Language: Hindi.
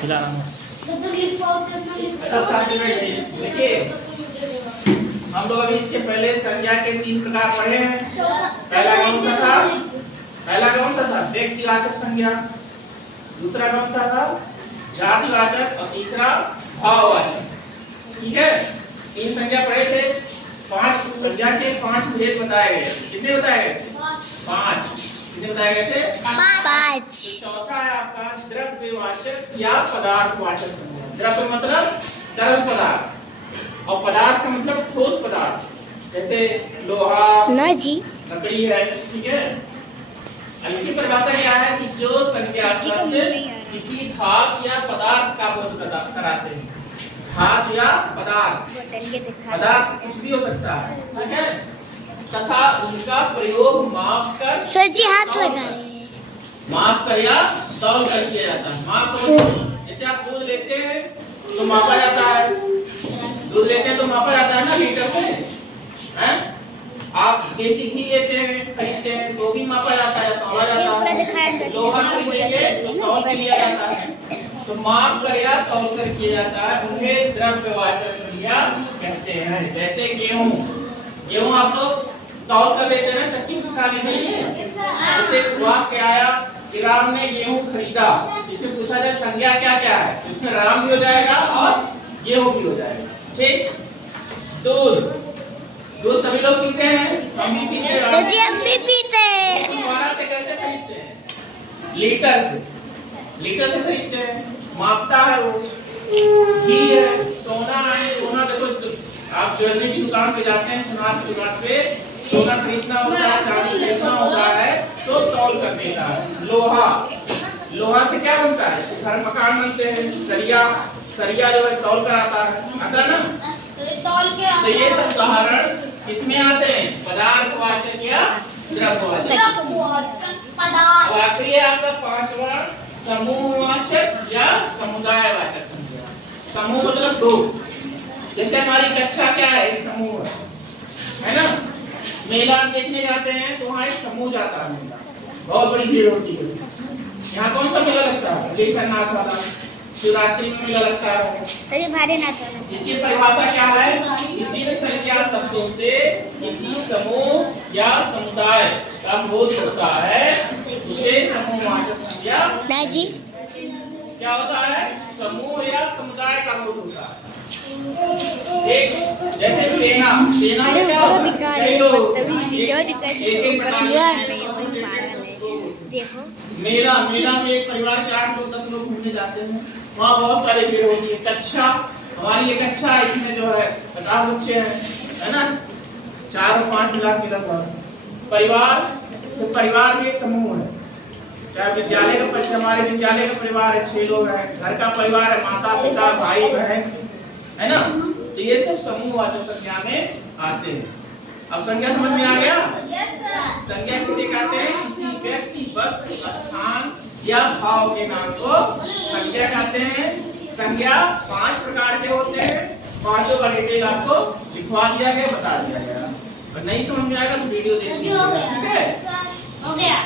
खिला रहा हूँ। अच्छा साथ में देखिए, हम लोग अभी इसके पहले संज्ञा के 3 प्रकार पढ़े हैं। पहला कौन सा था? व्यक्तिवाचक संज्ञा। दूसरा कौन सा था? जातिवाचक। और तीसरा भाववाचक। ठीक है, 3 संज्ञा पढ़े थे। 5 संज्ञा के 5 भेद बताए गए। कितने बताए गए? 5। कितने बताए गए थे? 5। चौथा है आपका द्रव्यवाचक या पदार्थवाचक संज्ञा। द्रव्य मतलब तरल पदार्थ, और पदार्थ का मतलब ठोस पदार्थ, जैसे लोहा, ना जी, लकड़ी है। ठीक है, इसकी परिभाषा क्या है कि जो संज्ञा शब्द किसी धातु या पदार्थ का बोध कराते हैं। धातु या पदार्थ कुछ भी हो सकता है। ठीक है, तथा उनका प्रयोग माप कर, सर जी हाथ लगा माप कर या तौल कर किया जाता है। माप तौल, जैसे आप दूध लेते हैं तो मापा जाता है। दूध लेते हैं तो मापा जाता है ना, लीटर से। हैं? आप देसी घी लेते हैं, खरीदते हैं तो भी मापा जाता है, तौला जाता है। लोहा खरीदेंगे तो तौल के लिया जाता है। तो माप कर या तौल कर किया जाता है, उन्हें द्रव्यवाचक संज्ञा कहते हैं। जैसे गेहूं आप लोग तौल कर लेते हैं ना चक्की में पिसाने के लिए। जैसे एक वाक्य आया कि राम ने गेहूं खरीदा, इसमें पूछा जाए संज्ञा क्या क्या है, तो इसमें राम भी हो जाएगा और गेहूं भी हो जाएगा। ठीक, दूध सभी लोग पीते हैं, हम भी पीते हैं। सर जी हम भी पीते हैं। तुम्हारा से कैसे खरीदते हैं? लीटर से खरीदते हैं। मापता है वो। घी है, सोना है, सोना देखो, आप ज्वेलरी की दुकान पे जाते हैं, सुनार की दुकान पे सोना खरीदना होता है, चांदी खरीदना होता है तो तौल कर देता है। लोहा से क्या बनता है? घर मकान बनते हैं। सरिया जो है तौल कर आता है ना। तो ये सब उदाहरण किसमें आते हैं? पदार्थवाचक या द्रव्यवाचक। अब आखिरी है आपका 5वां, समूहवाचक या समुदायवाचक संज्ञा। समूह मतलब ग्रुप। जैसे हमारी कक्षा क्या है? एक समूह है ना। मेला देखने जाते हैं तो वहाँ एक समूह जाता है। मेला बहुत बड़ी भीड़ होती है। यहाँ कौन सा मेला लगता है? जैसलनाथ वाला। शिवरात्रि में मेला लगता है। इसकी परिभाषा क्या है कि जिन संज्ञा शब्दों से किसी समूह या समुदाय का बोध होता है उसे समूहवाचक संज्ञा। ना जी, क्या होता है? समूह या समुदाय का बोध होता है। एक जैसे सेना में क्या होता है? कई लोग देखो मेला में एक परिवार के 8 लोग 10 लोग घूमने जाते हैं, वहाँ बहुत सारी भीड़ होती है। कक्षा, हमारी एक कक्षा है, इसमें जो है 50 बच्चे हैं, है ना। 4 और 5 मिला के लगभग। परिवार भी एक समूह है। चाहे विद्यालय का परिवार, हमारे विद्यालय का परिवार है 6 लोग हैं। घर का परिवार है माता पिता भाई बहन, है ना। तो ये सब समूहवाचक संज्ञा में आते हैं। अब संज्ञा समझ में आ गया? संज्ञा किसे कहते हैं? किसी व्यक्ति, वस्तु, स्थान या भाव के नाम को संज्ञा कहते हैं। संज्ञा 5 प्रकार के होते हैं। 5 का डिटेल आपको लिखवा दिया गया, बता दिया गया। और नहीं समझ में आएगा तो वीडियो देख लीजिएगा। ठीक है, हो गया।